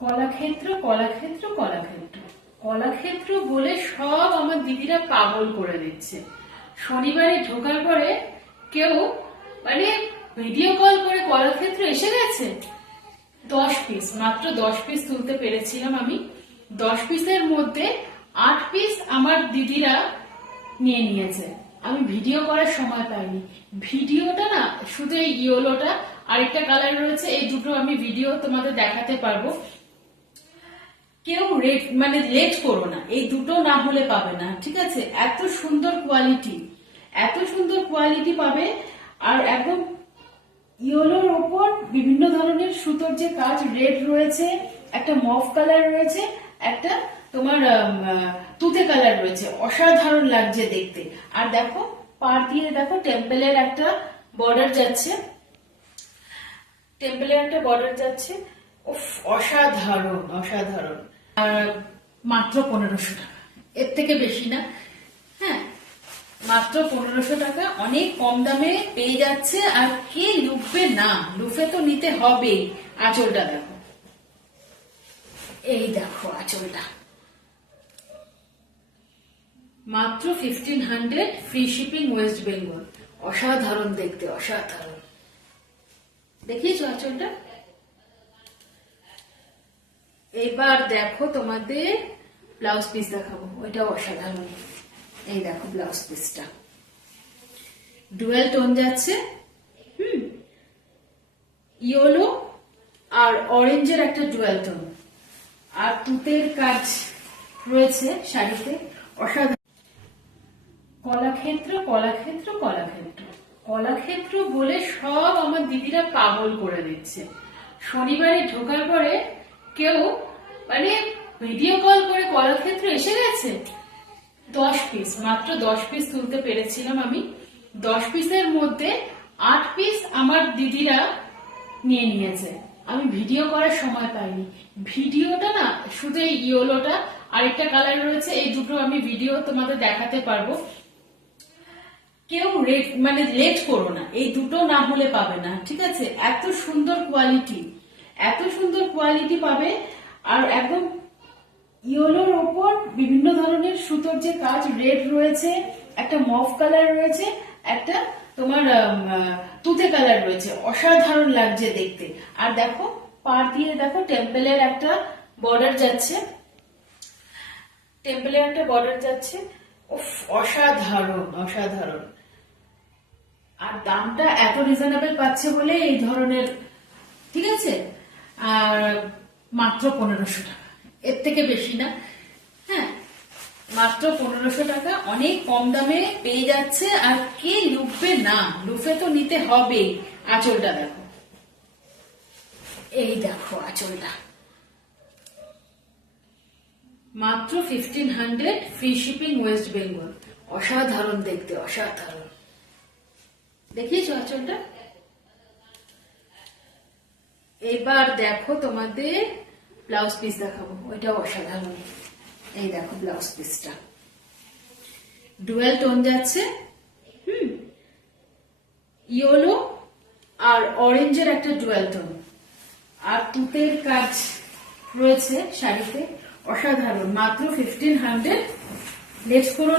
কলাক্ষেত্র কলাক্ষেত্র কলাক্ষেত্র কলাক্ষেত্র বলে সব আমার দিদিরা পাগল করে দিচ্ছে। শনিবারে ঢোকার পরে কেউ মানে ভিডিও কল করে কলাক্ষেত্র এসে গেছে। 10 পিস, মাত্র 10 পিস তুলতে পেরেছিলাম আমি। 10 পিসের মধ্যে 8 পিস আমার দিদিরা নিয়ে নিয়েছে। আমি ভিডিও করার সময় পাইনি। ভিডিওটা না শুধু এই ইয়েলোটা, আরেকটা কালার রয়েছে, এই দুটো আমি ভিডিও তোমাদের দেখাতে পারবো। কেউ লেট করো না, এই দুটো না হলে পাবে না, ঠিক আছে? এত সুন্দর কোয়ালিটি, এত সুন্দর কোয়ালিটি পাবে। আর একদম ইয়েলোর ওপর বিভিন্ন ধরনের সুতোর যে কাজ, রেড রয়েছে, একটা মফ কালার রয়েছে, একটা তোমার তুতে কালার রয়েছে। অসাধারণ লাগছে দেখতে। আর দেখো পার দিয়ে দেখো টেম্পলের একটা বর্ডার যাচ্ছে, টেম্পলের একটা বর্ডার যাচ্ছে। উফ, অসাধারণ অসাধারণ। মাত্র 1500 টাকা, এর থেকে বেশি না। হ্যাঁ, মাত্র 1500 টাকা, অনেক কম দামে পেয়ে যাচ্ছে। আর কে লুফবে না? লুফে তো নিতে হবেই। আঁচলটা দেখো, এই দেখো আঁচলটা, মাত্র 1500, ফ্রি শিপিং ওয়েস্ট বেঙ্গল। অসাধারণ দেখতে, অসাধারণ। দেখিয়েছো আঁচলটা? এবার দেখো তোমাদের ব্লাউজ পিস দেখাবো, ওইটাও অসাধারণ। এই দেখো ব্লাউজ পিসটা, ডুয়াল টোন যাচ্ছে। ইয়েলো আর অরেঞ্জের একটা ডুয়াল টোন, আর তুতের কাজ রয়েছে শাড়িতে। অসাধারণ। কলাক্ষেত্র কলাক্ষেত্র কলাক্ষেত্র কলাক্ষেত্র বলে সব আমার দিদিরা পাগল করে দিচ্ছে। শনিবারে ঢোকার পরে কেউ ভিডিও কল করে কলাক্ষেত্র এসে গেছে। 10 পিস, মাত্র 10 পিস তুলতে পেরেছিলাম আমি। 10 পিসের মধ্যে 8 পিস আমার দিদিরা নিয়ে নিয়েছে। আমি ভিডিও করার সময় পাইনি। ভিডিওটা না শুধু এই ইয়েলোটা, আরেকটা কালার রয়েছে, এই দুটো আমি ভিডিও তোমাদের দেখাতে পারবো। কেউ লেট করো না, এই দুটো না হলে পাবে না, ঠিক আছে? এত সুন্দর কোয়ালিটি, এত সুন্দর কোয়ালিটি পাবে। আর একদম ইয়েলোর ওপর বিভিন্ন ধরনের সুতোর যে কাজ, রেড রয়েছে, একটা মফ কালার রয়েছে, একটা তোমার তুতে কালার রয়েছে। অসাধারণ লাগছে দেখতে। আর দেখো পার দিয়ে দেখো টেম্পলের একটা বর্ডার যাচ্ছে, টেম্পলের একটা বর্ডার যাচ্ছে। উফ, অসাধারণ অসাধারণ। আর দামটা এত রিজনেবল পাচ্ছে বলে এই ধরনের, ঠিক আছে? আর মাত্র 1500 টাকা, এর থেকে বেশি না। হ্যাঁ, মাত্র 1500 টাকা, অনেক কম দামে পেয়ে যাচ্ছে। আর কে লুফবে না? লুফে তো নিতে হবেই। আঁচলটা দেখো, এই দেখো আঁচলটা, মাত্র 1500, ফ্রি শিপিং ওয়েস্ট বেঙ্গল। অসাধারণ দেখতে, অসাধারণ। দেখিয়েছো আঁচলটা? এবার দেখো তোমাদের ব্লাউজ পিস দেখাবো, ওইটাও অসাধারণ। এই দেখো ব্লাউজ পিসটা, ডুয়াল টোন যাচ্ছে। ইয়েলো আর অরেঞ্জের একটা ডুয়াল টোন, আর তুতের কাজ রয়েছে শাড়িতে। অসাধারণ। মাত্র 1500। নেক্সট করুন।